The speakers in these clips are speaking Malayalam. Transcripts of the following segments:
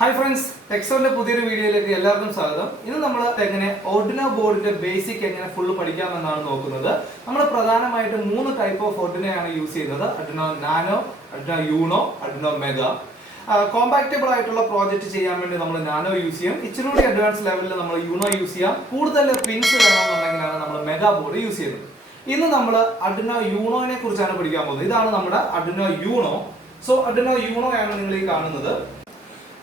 Hi friends, Exxon's പുതിയൊരു വീഡിയോയിലേക്ക് എല്ലാവർക്കും സ്വാഗതം. ഇന്ന് നമ്മൾ എങ്ങനെ Arduino ബോർഡിന്റെ ബേസിക് എങ്ങനെ ഫുൾ പഠിക്കാമെന്നാണ് നോക്കുന്നത്. നമ്മൾ പ്രധാനമായിട്ടും മൂന്ന് ടൈപ്പ് ഓഫ് Arduino ആണ് യൂസ് ചെയ്യുന്നത്. Arduino Nano, Arduino Uno, Arduino Mega. Compactable ആയിട്ടുള്ള പ്രോജക്റ്റ് ചെയ്യാൻ വേണ്ടി നമ്മൾ നാനോ യൂസ് ചെയ്യും. ഇച്ചിരി കൂടി അഡ്വാൻസ് ലെവലിൽ നമ്മൾ യൂണോ യൂസ് ചെയ്യാം. കൂടുതൽ പിൻസ് വേണമെന്നുണ്ടെങ്കിലാണ് നമ്മൾ മെഗാ ബോർഡ് യൂസ് ചെയ്യുന്നത്. ഇന്ന് നമ്മൾ Arduino യൂണോനെ കുറിച്ചാണ് പഠിക്കാൻ പോകുന്നത്. ഇതാണ് നമ്മുടെ Arduino you know. So Arduino you know ആണ് നിങ്ങൾ ഈ കാണുന്നത്.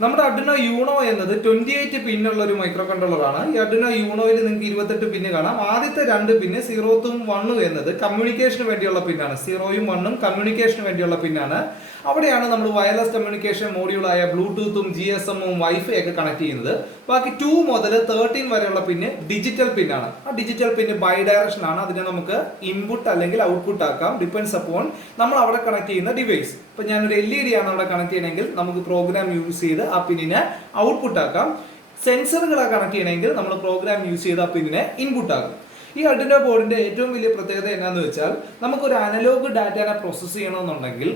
നമ്മുടെ Arduino യൂണോ എന്നത് 28 പിന്നുള്ള ഒരു മൈക്രോ കൺട്രോളർ ആണ്. ഈ Arduino യൂണോയിൽ നിങ്ങൾക്ക് 28 പിന്ന് കാണാം. ആദ്യത്തെ രണ്ട് പിന്ന് 0ഉം 1ഉം എന്നത് കമ്മ്യൂണിക്കേഷന് വേണ്ടിയുള്ള പിന്നാണ്. 0ഉം 1ഉം കമ്മ്യൂണിക്കേഷന് വേണ്ടിയുള്ള പിന്നാണ്. അവിടെയാണ് നമ്മൾ വയർലെസ് കമ്മ്യൂണിക്കേഷൻ മോഡ്യൂളായ ബ്ലൂടൂത്തും GSM-ഉം വൈഫൈ ഒക്കെ കണക്ട് ചെയ്യുന്നത്. ബാക്കി 2 മുതൽ 13 വരെയുള്ള പിന്ന് ഡിജിറ്റൽ പിന്നാണ്. ആ ഡിജിറ്റൽ പിന്ന് ബൈ ഡയറക്ഷൻ ആണ്. അതിനെ നമുക്ക് ഇൻപുട്ട് അല്ലെങ്കിൽ ഔട്ട്പുട്ട് ആക്കാം, ഡിപ്പെൻഡ്സ് അപ്പോൺ നമ്മൾ അവിടെ കണക്ട് ചെയ്യുന്ന ഡിവൈസ്. ഇപ്പൊ ഞാനൊരു LED ആണ് അവിടെ കണക്ട് ചെയ്യണമെങ്കിൽ നമുക്ക് പ്രോഗ്രാം യൂസ് ചെയ്ത് ആ പിന്നിനെ ഔട്ട്പുട്ട് ആക്കാം. സെൻസറുകളെ കണക്ട് ചെയ്യണമെങ്കിൽ നമ്മൾ പ്രോഗ്രാം യൂസ് ചെയ്ത് ആ പിന്നിനെ ഇൻപുട്ട് ആക്കും. ഈ Arduino ബോർഡിന്റെ ഏറ്റവും വലിയ പ്രത്യേകത എന്താണെന്ന് വെച്ചാൽ നമുക്കൊരു അനലോഗ് ഡാറ്റയെ പ്രോസസ്സ് ചെയ്യണമെന്നുണ്ടെങ്കിൽ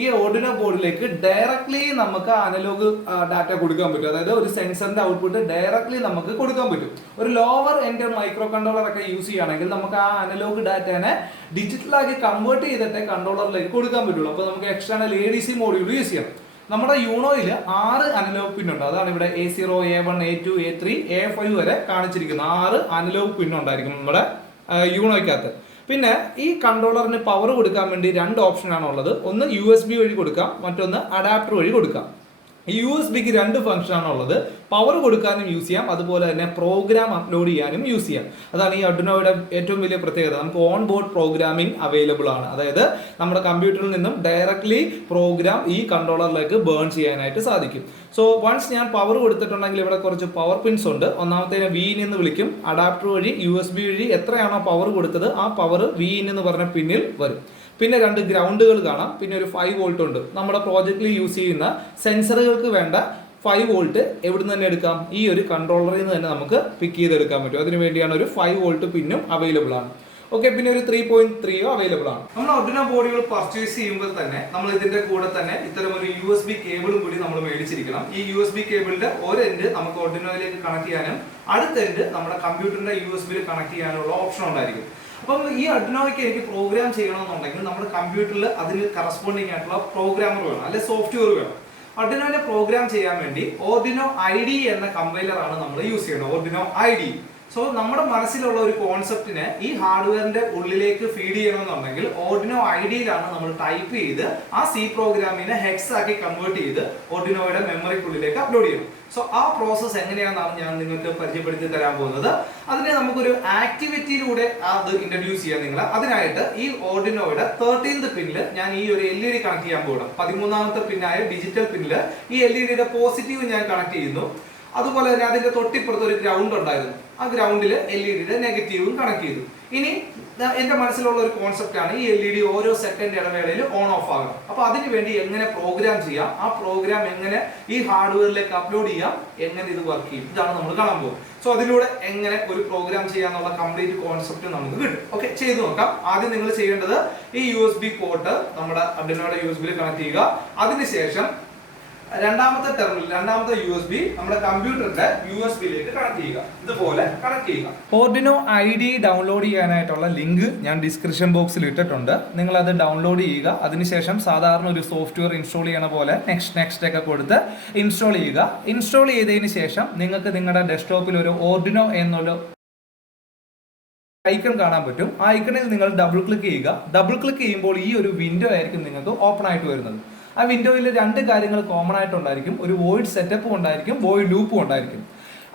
ഈ Arduino ബോർഡിലേക്ക് ഡയറക്ട്ലി നമുക്ക് അനലോഗ് ഡാറ്റ കൊടുക്കാൻ പറ്റും. അതായത് ഒരു സെൻസറിന്റെ ഔട്ട്പുട്ട് ഡയറക്ട്ലി നമുക്ക് കൊടുക്കാൻ പറ്റും. ഒരു ലോവർ എൻഡ് മൈക്രോ കൺട്രോളർ ഒക്കെ യൂസ് ചെയ്യുകയാണെങ്കിൽ നമുക്ക് ആ അനലോഗ് ഡാറ്റനെ ഡിജിറ്റലാക്കി കൺവേർട്ട് ചെയ്തിട്ട് കൺട്രോളറിലേക്ക് കൊടുക്കാൻ പറ്റുള്ളൂ. അപ്പോൾ നമുക്ക് എക്സ്റ്റേണൽ ADC മോഡ്യൂൾ യൂസ് ചെയ്യണം. നമ്മുടെ യൂണോയിൽ 6 അനലോഗ് പിന്നുണ്ട്. അതാണ് ഇവിടെ A0, A1, A2, A3, A5 വരെ കാണിച്ചിരിക്കുന്നത്. 6 അനലോഗ് പിന്നുണ്ടായിരിക്കും നമ്മുടെ യൂണോയ്ക്കകത്ത്. പിന്നെ ഈ കൺട്രോളറിന് പവർ കൊടുക്കാൻ വേണ്ടി 2 ഓപ്ഷനാണ് ഉള്ളത്. ഒന്ന് USB വഴി കൊടുക്കാം, മറ്റൊന്ന് അഡാപ്റ്റർ വഴി കൊടുക്കാം. ഈ USB-ക്ക് 2 ഫംഗ്ഷൻ ആണ് ഉള്ളത്. പവർ കൊടുക്കാനും യൂസ് ചെയ്യാം, അതുപോലെ തന്നെ പ്രോഗ്രാം അപ്ലോഡ് ചെയ്യാനും യൂസ് ചെയ്യാം. അതാണ് ഈ Arduinoയുടെ ഏറ്റവും വലിയ പ്രത്യേകത. നമുക്ക് ഓൺ ബോർഡ് പ്രോഗ്രാമിംഗ് അവൈലബിൾ ആണ്. അതായത് നമ്മുടെ കമ്പ്യൂട്ടറിൽ നിന്നും ഡയറക്ട്ലി പ്രോഗ്രാം ഈ കൺട്രോളറിലേക്ക് ബേൺ ചെയ്യാനായിട്ട് സാധിക്കും. സോ വൺസ് ഞാൻ പവർ കൊടുത്തിട്ടുണ്ടെങ്കിൽ ഇവിടെ കുറച്ച് പവർ പിൻസ് ഉണ്ട്. ഒന്നാമത്തേനെ V എന്ന് വിളിക്കും. അഡാപ്റ്റർ വഴി USB വഴി എത്രയാണോ പവർ കൊടുത്തത് ആ പവർ V എന്ന് പറഞ്ഞ പിന്നിൽ വരും. പിന്നെ 2 ഗ്രൗണ്ടുകൾ കാണാം. പിന്നെ ഒരു 5 വോൾട്ട് ഉണ്ട്. നമ്മുടെ പ്രോജക്റ്റിൽ യൂസ് ചെയ്യുന്ന സെൻസറുകൾക്ക് വേണ്ട 5 വോൾട്ട് എവിടുന്ന് തന്നെ എടുക്കാം? ഈ ഒരു കൺട്രോളറിൽ നിന്ന് തന്നെ നമുക്ക് പിക്ക് ചെയ്തെടുക്കാൻ പറ്റും. അതിനു വേണ്ടിയാണ് ഒരു 5 വോൾട്ട് പിന്നും അവൈലബിൾ ആണ്. ഓക്കെ, പിന്നെ ഒരു 3.3 അവൈലബിൾ ആണ്. നമ്മൾ Arduino ബോർഡുകൾ പർച്ചേസ് ചെയ്യുമ്പോൾ തന്നെ നമ്മൾ ഇതിന്റെ കൂടെ തന്നെ ഇത്തരം ഒരു USB കേബിളും കൂടി നമ്മൾ മേടിച്ചിരിക്കണം. ഈ USB കേബിളിന്റെ ഒരു എൻഡ് നമുക്ക് Arduinoയിലേക്ക് കണക്ട് ചെയ്യാനും അടുത്ത എൻഡ് നമ്മുടെ കമ്പ്യൂട്ടറിന്റെ USB-ൽ കണക്ട് ചെയ്യാനുള്ള ഓപ്ഷൻ ഉണ്ടായിരിക്കും. അപ്പം ഈ Arduinoയ്ക്ക് എനിക്ക് പ്രോഗ്രാം ചെയ്യണമെന്നുണ്ടെങ്കിൽ നമ്മുടെ കമ്പ്യൂട്ടറിൽ അതിന് കറസ്പോണ്ടിങ് ആയിട്ടുള്ള പ്രോഗ്രാമർ വേണം, അല്ലെ സോഫ്റ്റ്വെയർ വേണം. Arduinoനെ പ്രോഗ്രാം ചെയ്യാൻ വേണ്ടി Arduino IDE എന്ന കമ്പൈലർ ആണ് നമ്മൾ യൂസ് ചെയ്യുന്നത്. Arduino IDE. സോ നമ്മുടെ മനസ്സിലുള്ള ഒരു കോൺസെപ്റ്റിനെ ഈ ഹാർഡ്വെയറിന്റെ ഉള്ളിലേക്ക് ഫീഡ് ചെയ്യണമെന്നുണ്ടെങ്കിൽ Arduino IDEയിലാണ് നമ്മൾ ടൈപ്പ് ചെയ്ത് ആ C പ്രോഗ്രാമിനെ ഹെക്സ് ആക്കി കൺവേർട്ട് ചെയ്ത് Arduinoയുടെ മെമ്മറിക്കുള്ളിലേക്ക് അപ്ലോഡ് ചെയ്യണം. സോ ആ പ്രോസസ്സ് എങ്ങനെയാണെന്നാണ് ഞാൻ നിങ്ങൾക്ക് പരിചയപ്പെടുത്തി തരാൻ പോകുന്നത്. അതിനെ നമുക്കൊരു ആക്ടിവിറ്റിയിലൂടെ അത് ഇൻട്രൊഡ്യൂസ് ചെയ്യാം നിങ്ങൾ. അതിനായിട്ട് ഈ Arduinoയുടെ 13th പിന്നിൽ ഞാൻ ഈ ഒരു LED കണക്ട് ചെയ്യാൻ പോകണം. 13ാമത്തെ പിന്നായ ഡിജിറ്റൽ പിന്നിൽ ഈ LEDയുടെ പോസിറ്റീവ് ഞാൻ കണക്ട് ചെയ്യുന്നു. അതുപോലെ തന്നെ അതിന്റെ തൊട്ടിപ്പുറത്ത് ഒരു ഗ്രൗണ്ട് ഉണ്ടായിരുന്നു. ആ ഗ്രൗണ്ടിൽ LEDയുടെ നെഗറ്റീവും കണക്ട് ചെയ്തു. ഇനി എന്റെ മനസ്സിലുള്ള ഒരു കോൺസെപ്റ്റ് ആണ് ഈ LED ഓരോ സെക്കൻഡ് ഇടവേളയിൽ ഓൺ ഓഫ് ആകണം. അപ്പൊ അതിനു വേണ്ടി എങ്ങനെ പ്രോഗ്രാം ചെയ്യാം, ആ പ്രോഗ്രാം എങ്ങനെ ഈ ഹാർഡ്വെയറിലേക്ക് അപ്ലോഡ് ചെയ്യാം, എങ്ങനെ ഇത് വർക്ക് ചെയ്യും, ഇതാണ് നമ്മൾ കാണാൻ പോകും. സോ അതിലൂടെ എങ്ങനെ ഒരു പ്രോഗ്രാം ചെയ്യാന്നുള്ള കംപ്ലീറ്റ് കോൺസെപ്റ്റ് നമുക്ക് കിട്ടും. ഓക്കെ, ചെയ്തു നോക്കാം. ആദ്യം നിങ്ങൾ ചെയ്യേണ്ടത് ഈ USB പോർട്ട് നമ്മുടെ Arduinoയുടെ USB-ൽ കണക്ട് ചെയ്യുക. അതിനുശേഷം രണ്ടാമത്തെ ടെർമിനൽ, രണ്ടാമത്തെ USB നമ്മുടെ കമ്പ്യൂട്ടറിന്റെ USB-ലേക്ക് കണക്ട് ചെയ്യുക. ഇതുപോലെ കണക്ട് ചെയ്യുക. Arduino IDE ഡൗൺലോഡ് ചെയ്യാനായിട്ടുള്ള ലിങ്ക് ഞാൻ ഡിസ്ക്രിപ്ഷൻ ബോക്സിൽ ഇട്ടിട്ടുണ്ട്. നിങ്ങൾ അത് ഡൗൺലോഡ് ചെയ്യുക. അതിനുശേഷം സാധാരണ ഒരു സോഫ്റ്റ്വെയർ ഇൻസ്റ്റാൾ ചെയ്യണ പോലെ നെക്സ്റ്റ് ഒക്കെ കൊടുത്ത് ഇൻസ്റ്റാൾ ചെയ്യുക. ഇൻസ്റ്റാൾ ചെയ്തതിന് ശേഷം നിങ്ങൾക്ക് നിങ്ങളുടെ ഡെസ്ക്ടോപ്പിൽ ഒരു Arduino എന്നുള്ള ഐക്കൺ കാണാൻ പറ്റും. ആ ഐക്കണിൽ നിങ്ങൾ ഡബിൾ ക്ലിക്ക് ചെയ്യുക. ഡബിൾ ക്ലിക്ക് ചെയ്യുമ്പോൾ ഈ ഒരു വിൻഡോ ആയിരിക്കും നിങ്ങൾക്ക് ഓപ്പൺ ആയിട്ട് വരുന്നത്. ആ വിൻഡോയിൽ 2 കാര്യങ്ങൾ കോമൺ ആയിട്ടുണ്ടായിരിക്കും. ഒരു വോയിഡ് സെറ്റപ്പും ഉണ്ടായിരിക്കും, വോയിഡ് ലൂപ്പും ഉണ്ടായിരിക്കും.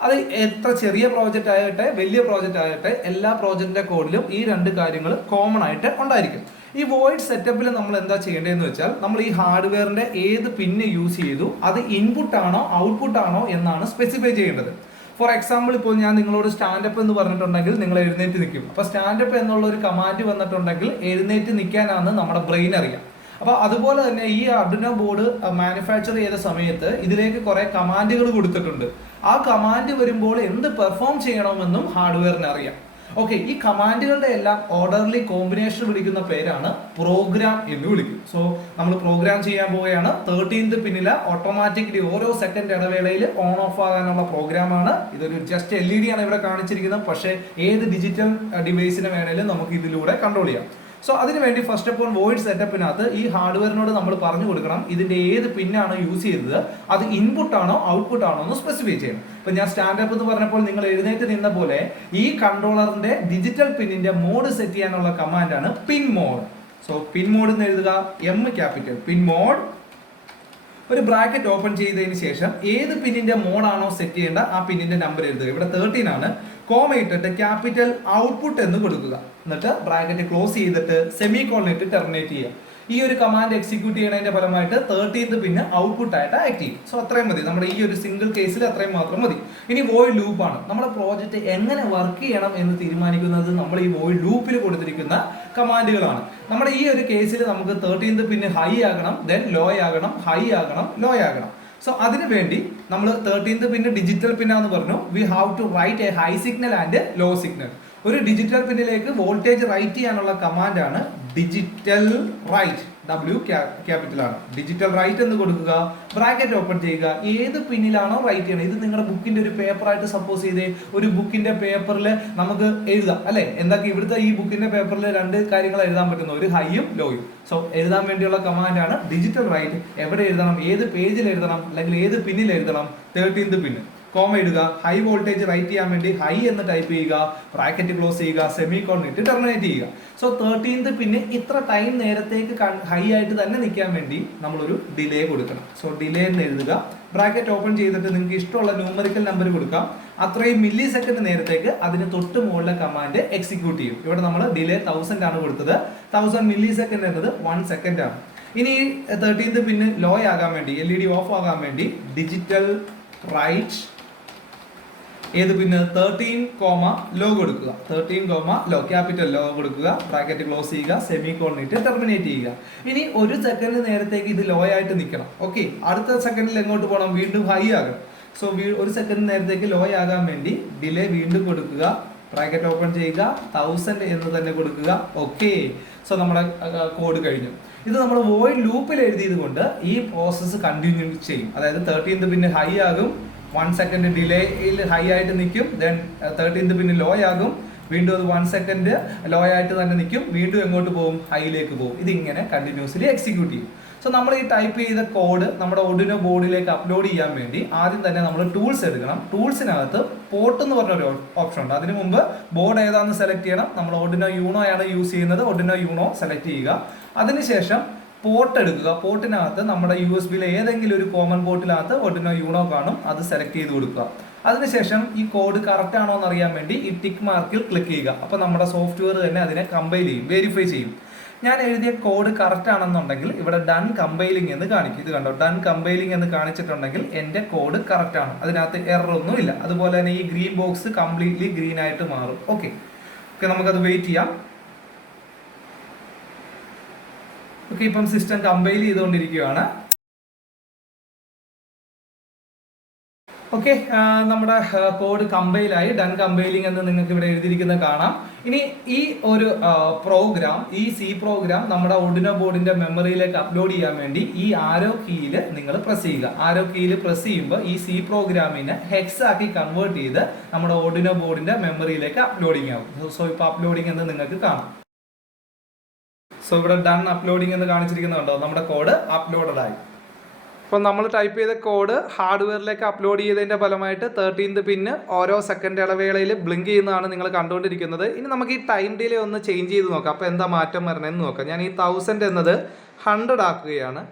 അത് എത്ര ചെറിയ പ്രോജക്റ്റ് ആകട്ടെ വലിയ പ്രോജക്റ്റ് ആകട്ടെ എല്ലാ പ്രോജക്റ്റിന്റെ കോഡിലും ഈ 2 കാര്യങ്ങൾ കോമൺ ആയിട്ട് ഉണ്ടായിരിക്കും. ഈ വോയിഡ് സെറ്റപ്പിൽ നമ്മൾ എന്താ ചെയ്യേണ്ടതെന്ന് വെച്ചാൽ നമ്മൾ ഈ ഹാർഡ്വെയറിന്റെ ഏത് പിന്ന് യൂസ് ചെയ്തു അത് ഇൻപുട്ട് ആണോ ഔട്ട്പുട്ട് ആണോ എന്നാണ് സ്പെസിഫൈ ചെയ്യേണ്ടത്. ഫോർ എക്സാമ്പിൾ, ഇപ്പോൾ ഞാൻ നിങ്ങളോട് സ്റ്റാൻഡപ്പ് എന്ന് പറഞ്ഞിട്ടുണ്ടെങ്കിൽ നിങ്ങൾ എഴുന്നേറ്റ് നിൽക്കും. അപ്പോൾ സ്റ്റാൻഡപ്പ് എന്നുള്ള ഒരു കമാൻഡ് വന്നിട്ടുണ്ടെങ്കിൽ എഴുന്നേറ്റ് നിൽക്കാനാണ് നമ്മുടെ ബ്രെയിൻ അറിയാം. അപ്പോൾ അതുപോലെ തന്നെ ഈ Arduino ബോർഡ് മാനുഫാക്ചർ ചെയ്ത സമയത്ത് ഇതിലേക്ക് കുറെ കമാൻഡുകൾ കൊടുത്തിട്ടുണ്ട്. ആ കമാൻഡ് വരുമ്പോൾ എന്ത് പെർഫോം ചെയ്യണമെന്നും ഹാർഡ്വെയറിന് അറിയാം. ഓക്കെ, ഈ കമാൻഡുകളുടെ എല്ലാം ഓർഡർലി കോമ്പിനേഷൻ വിളിക്കുന്ന പേരാണ് പ്രോഗ്രാം എന്ന് വിളിക്കും. സോ നമ്മൾ പ്രോഗ്രാം ചെയ്യാൻ പോവുകയാണ്. 13th പിന്നിൽ ഓട്ടോമാറ്റിക്കലി ഓരോ സെക്കൻഡ് ഇടവേളയിൽ ഓൺ ഓഫ് ആകാനുള്ള പ്രോഗ്രാമാണ്. ഇതൊരു ജസ്റ്റ് LED ആണ് ഇവിടെ കാണിച്ചിരിക്കുന്നത്, പക്ഷേ ഏത് ഡിജിറ്റൽ ഡിവൈസിനെ വേണേലും നമുക്ക് ഇതിലൂടെ കൺട്രോൾ ചെയ്യാം. സോ അതിനുവേണ്ടി ഫസ്റ്റ് ഓഫ് ഓൾ വോയിഡ് സെറ്റപ്പിനകത്ത് ഈ ഹാർഡ്വെയറിനോട് നമ്മൾ പറഞ്ഞു കൊടുക്കണം ഇതിന്റെ ഏത് പിന്നാണ് യൂസ് ചെയ്തത്, അത് ഇൻപുട്ട് ആണോ ഔട്ട്പുട്ട് ആണോ എന്ന് സ്പെസിഫൈ ചെയ്യണം. ഇപ്പൊ ഞാൻ സ്റ്റാൻഡപ്പ് എന്ന് പറഞ്ഞപ്പോൾ നിങ്ങൾ എഴുന്നേറ്റ് നിന്ന പോലെ ഈ കൺട്രോളറിന്റെ ഡിജിറ്റൽ പിന്നിന്റെ മോഡ് സെറ്റ് ചെയ്യാനുള്ള കമാൻഡാണ് പിൻ മോഡ്. സോ പിൻ മോഡ് എന്ന് എഴുതുക, M ക്യാപിറ്റൽ പിൻ മോഡ്, ഒരു ബ്രാക്കറ്റ് ഓപ്പൺ ചെയ്തതിന് ശേഷം ഏത് പിന്നിന്റെ മോഡാണോ സെറ്റ് ചെയ്യേണ്ട ആ പിന്നിന്റെ നമ്പർ എഴുതുക. ഇവിടെ 13 ആണ്. കോമ ഇട്ടിട്ട് ക്യാപിറ്റൽ ഔട്ട്പുട്ട് എന്ന് കൊടുക്കുക. എന്നിട്ട് ബ്രാക്കറ്റ് ക്ലോസ് ചെയ്തിട്ട് സെമി കോളൻ ഇട്ട് ടെർമിനേറ്റ് ചെയ്യുക. ഈ ഒരു കമാൻഡ് എക്സിക്യൂട്ട് ചെയ്യുന്നതിന്റെ ഫലമായിട്ട് 13th പിന്നെ ഔട്ട്പുട്ട് ആയിട്ട് ആക്ട് ചെയ്യും. സോ അത്രയും മതി, നമ്മുടെ ഈ ഒരു സിംഗിൾ കേസിൽ അത്രയും മാത്രം മതി. ഇനി വോയിഡ് ലൂപ്പാണ്. നമ്മുടെ പ്രോജക്റ്റ് എങ്ങനെ വർക്ക് ചെയ്യണം എന്ന് തീരുമാനിക്കുന്നത് നമ്മൾ ഈ വോയിഡ് ലൂപ്പിൽ കൊടുത്തിരിക്കുന്ന കമാൻഡുകളാണ്. നമ്മുടെ ഈ ഒരു കേസിൽ നമുക്ക് 13th പിന്നെ ഹൈ ആകണം, ദെൻ ലോ ആകണം, ഹൈ ആകണം, ലോ ആകണം. സോ അതിനു വേണ്ടി നമ്മൾ 13th പിന്നെ ഡിജിറ്റൽ പിന്നാന്ന് പറഞ്ഞു. We have to write a high signal and low signal. ഒരു ഡിജിറ്റൽ പിന്നിലേക്ക് വോൾട്ടേജ് റൈറ്റ് ചെയ്യാനുള്ള കമാൻഡാണ് ഡിജിറ്റൽ റൈറ്റ്. W ക്യാപിറ്റൽ ആണ്. ഡിജിറ്റൽ റൈറ്റ് എന്ന് കൊടുക്കുക, ബ്രാക്കറ്റ് ഓപ്പൺ ചെയ്യുക. ഏത് പിന്നിലാണോ റൈറ്റ് ചെയ്യണം, ഇത് നിങ്ങളുടെ ബുക്കിന്റെ ഒരു പേപ്പറായിട്ട് സപ്പോസ് ചെയ്തേ ഒരു ബുക്കിന്റെ പേപ്പറിൽ നമുക്ക് എഴുതാം അല്ലെ. എന്തൊക്കെ ഇവിടുത്തെ ഈ ബുക്കിന്റെ പേപ്പറിൽ രണ്ട് കാര്യങ്ങൾ എഴുതാൻ പറ്റുന്നു, ഒരു ഹൈയും ലോയും. സോ എഴുതാൻ വേണ്ടിയുള്ള കമാൻഡാണ് ഡിജിറ്റൽ റൈറ്റ്. എവിടെ എഴുതണം, ഏത് പേജിൽ എഴുതണം, അല്ലെങ്കിൽ ഏത് പിന്നിൽ എഴുതണം, 13th പിന്ന്. കോമ ഇടുക, ഹൈ വോൾട്ടേജ് റൈറ്റ് ചെയ്യാൻ വേണ്ടി ഹൈ എന്ന് ടൈപ്പ് ചെയ്യുക, ബ്രാക്കറ്റ് ക്ലോസ് ചെയ്യുക, സെമി കോളൻ ഇട്ട് ടെർമിനേറ്റ് ചെയ്യുക. സോ 13th പിന്നെ ഇത്ര ടൈം നേരത്തേക്ക് ഹൈ ആയിട്ട് തന്നെ നിൽക്കാൻ വേണ്ടി നമ്മളൊരു ഡിലേ കൊടുക്കണം. സോ ഡിലേ എന്ന് എഴുതുക, ബ്രാക്കറ്റ് ഓപ്പൺ ചെയ്തിട്ട് നിങ്ങൾക്ക് ഇഷ്ടമുള്ള ന്യൂമറിക്കൽ നമ്പർ കൊടുക്കാം. അത്രയും മില്ലി സെക്കൻഡ് നേരത്തേക്ക് അതിന് തൊട്ട് മുകളിലെ കമാൻഡ് എക്സിക്യൂട്ട് ചെയ്യും. ഇവിടെ നമ്മൾ ഡിലേ 1000 ആണ് കൊടുത്തത്. 1000 മില്ലി സെക്കൻഡ് എന്നത് 1 സെക്കൻഡ് ആണ്. ഇനി 13th പിന്നെ ലോ ആകാൻ വേണ്ടി, LED ഓഫ് ആകാൻ വേണ്ടി ഡിജിറ്റൽ റൈറ്റ് ഏത് പിന്നെ 13, ലോ കൊടുക്കുക. 13, ലോ ക്യാപിറ്റൽ ലോ കൊടുക്കുക, ബ്രാക്കറ്റ് ക്ലോസ് ചെയ്യുക, സെമി കോളൻ ഇട്ട് ടെർമിനേറ്റ് ചെയ്യുക. ഇനി ഒരു സെക്കൻഡ് നേരത്തേക്ക് ഇത് ലോ ആയിട്ട് നിൽക്കണം. ഓക്കെ, അടുത്ത സെക്കൻഡിൽ എങ്ങോട്ട് പോകണം, വീണ്ടും ഹൈ ആകണം. സോ ഒരു സെക്കൻഡ് നേരത്തേക്ക് ലോ ആകാൻ വേണ്ടി ഡിലേ വീണ്ടും കൊടുക്കുക, ബ്രാക്കറ്റ് ഓപ്പൺ ചെയ്യുക, 1000 എന്ന് തന്നെ കൊടുക്കുക. ഓക്കെ, സോ നമ്മുടെ കോഡ് കഴിഞ്ഞു. ഇത് നമ്മൾ വോയിഡ് ലൂപ്പിൽ എഴുതിയത് കൊണ്ട് ഈ പ്രോസസ്സ് കണ്ടിന്യൂ ചെയ്യും. അതായത് 13th പിന്നെ ഹൈ ആകും, 1 സെക്കൻഡ് ഡിലേയിൽ ഹൈ ആയിട്ട് നിൽക്കും, ദെൻ 13th പിന്നെ ലോ ആകും, വീണ്ടും അത് 1 സെക്കൻഡ് ലോ ആയിട്ട് തന്നെ നിൽക്കും, വീണ്ടും എങ്ങോട്ട് പോകും, ഹൈയിലേക്ക് പോകും. ഇതിങ്ങനെ കണ്ടിന്യൂസ്ലി എക്സിക്യൂട്ട് ചെയ്യും. സോ നമ്മൾ ഈ ടൈപ്പ് ചെയ്ത കോഡ് നമ്മുടെ Arduino ബോർഡിലേക്ക് അപ്ലോഡ് ചെയ്യാൻ വേണ്ടി ആദ്യം തന്നെ നമ്മൾ ടൂൾസ് എടുക്കണം. ടൂൾസിനകത്ത് പോർട്ട് എന്ന് പറഞ്ഞൊരു ഓപ്ഷൻ ഉണ്ട്. അതിന് മുമ്പ് ബോർഡ് ഏതാണെന്ന് സെലക്ട് ചെയ്യണം. നമ്മൾ Arduino Uno ആണ് യൂസ് ചെയ്യുന്നത്, Arduino Uno സെലക്ട് ചെയ്യുക. അതിനുശേഷം പോർട്ട് എടുക്കുക. പോർട്ടിനകത്ത് നമ്മുടെ USB-യിലെ ഏതെങ്കിലും ഒരു കോമൺ പോർട്ടിനകത്ത് Arduino Uno കാണും, അത് സെലക്ട് ചെയ്ത് കൊടുക്കുക. അതിനുശേഷം ഈ കോഡ് കറക്റ്റ് ആണോ എന്ന് അറിയാൻ വേണ്ടി ഈ ടിക്ക് മാർക്കിൽ ക്ലിക്ക് ചെയ്യുക. അപ്പോൾ നമ്മുടെ സോഫ്റ്റ്വെയർ തന്നെ അതിനെ കമ്പൈൽ ചെയ്യും, വെരിഫൈ ചെയ്യും. ഞാൻ എഴുതിയ കോഡ് കറക്റ്റ് ആണെന്നുണ്ടെങ്കിൽ ഇവിടെ ഡൺ കമ്പൈലിംഗ് എന്ന് കാണിക്കും. ഇത് കണ്ടോ, ഡൺ കമ്പൈലിംഗ് എന്ന് കാണിച്ചിട്ടുണ്ടെങ്കിൽ എൻ്റെ കോഡ് കറക്റ്റ് ആണ്, അതിനകത്ത് എറർ ഒന്നും ഇല്ല. അതുപോലെ തന്നെ ഈ ഗ്രീൻ ബോക്സ് കംപ്ലീറ്റ്ലി ഗ്രീൻ ആയിട്ട് മാറും. ഓക്കെ, നമുക്കത് വെയിറ്റ് ചെയ്യാം. ഓക്കെ, ഇപ്പം സിസ്റ്റം കമ്പൈൽ ചെയ്തുകൊണ്ടിരിക്കുകയാണ്. ഓക്കെ, നമ്മുടെ കോഡ് കമ്പൈലായി, ഡൺ കമ്പൈലിംഗ് എന്ന് നിങ്ങൾക്ക് ഇവിടെ എഴുതിയിരിക്കുന്നത് കാണാം. ഇനി ഈ ഒരു പ്രോഗ്രാം, ഈ C പ്രോഗ്രാം നമ്മുടെ Arduino ബോർഡിന്റെ മെമ്മറിയിലേക്ക് അപ്ലോഡ് ചെയ്യാൻ വേണ്ടി ഈ ആരോ കീയിൽ നിങ്ങൾ പ്രസ് ചെയ്യുക. ആരോ കീയിൽ പ്രസ് ചെയ്യുമ്പോൾ ഈ C പ്രോഗ്രാമിനെ ഹെക്സ് ആക്കി കൺവേർട്ട് ചെയ്ത് നമ്മുടെ Arduino ബോർഡിന്റെ മെമ്മറിയിലേക്ക് അപ്ലോഡിങ് ആവും. സോ ഇപ്പോൾ അപ്ലോഡിംഗ് എന്ന് നിങ്ങൾക്ക് കാണാം. സോ ഇവിടെ ഡൺ അപ്ലോഡിംഗ് എന്ന് കാണിച്ചിരിക്കുന്നുണ്ടോ, നമ്മുടെ കോഡ് അപ്ലോഡഡ് ആയി. അപ്പോൾ നമ്മൾ ടൈപ്പ് ചെയ്ത കോഡ് ഹാർഡ്വെയറിലേക്ക് അപ്ലോഡ് ചെയ്തതിൻ്റെ ഫലമായിട്ട് 13th പിന്ന് ഓരോ സെക്കൻഡ് ഇടവേളയിൽ ബ്ലിങ്ക് ചെയ്യുന്നതാണ് നിങ്ങൾ കണ്ടുകൊണ്ടിരിക്കുന്നത്. ഇനി നമുക്ക് ഈ ടൈം ഡിലേ ഒന്ന് ചേഞ്ച് ചെയ്ത് നോക്കാം. അപ്പോൾ എന്താ മാറ്റം വരണമെന്ന് നോക്കാം. ഞാൻ ഈ 1000 എന്നത് 100 ആക്കുകയാണ്,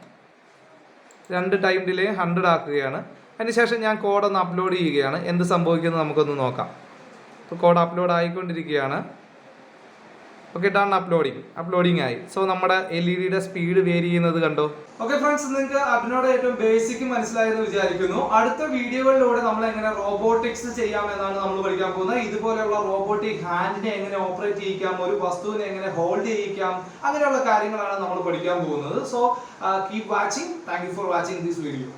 2 ടൈം ഡിലേ 100 ആക്കുകയാണ്. അതിനുശേഷം ഞാൻ കോഡ് ഒന്ന് അപ്ലോഡ് ചെയ്യുകയാണ്. എന്ത് സംഭവിക്കുന്നത് നമുക്കൊന്ന് നോക്കാം. അപ്പോൾ കോഡ് അപ്ലോഡ് ആയിക്കൊണ്ടിരിക്കുകയാണ്. ഓക്കെ, ഡൺ അപ്ലോഡിങ് ആയി. സോ നമ്മുടെ LED-യുടെ സ്പീഡ് വേരി ചെയ്യുന്നത് കണ്ടോ. ഓക്കെ ഫ്രണ്ട്സ്, നിങ്ങൾക്ക് Arduinoയുടെ ഏറ്റവും ബേസിക് മനസ്സിലായെന്ന് വിചാരിക്കുന്നു. അടുത്ത വീഡിയോകളിലൂടെ നമ്മൾ എങ്ങനെ റോബോട്ടിക്സ് ചെയ്യാമെന്നാണ് നമ്മൾ പഠിക്കാൻ പോകുന്നത്. ഇതുപോലെയുള്ള റോബോട്ടിക് ഹാൻഡിനെ എങ്ങനെ ഓപ്പറേറ്റ് ചെയ്യിക്കാം, ഒരു വസ്തുവിനെ എങ്ങനെ ഹോൾഡ് ചെയ്യിക്കാം, അങ്ങനെയുള്ള കാര്യങ്ങളാണ് നമ്മൾ പഠിക്കാൻ പോകുന്നത്. So keep watching. Thank you for watching this video.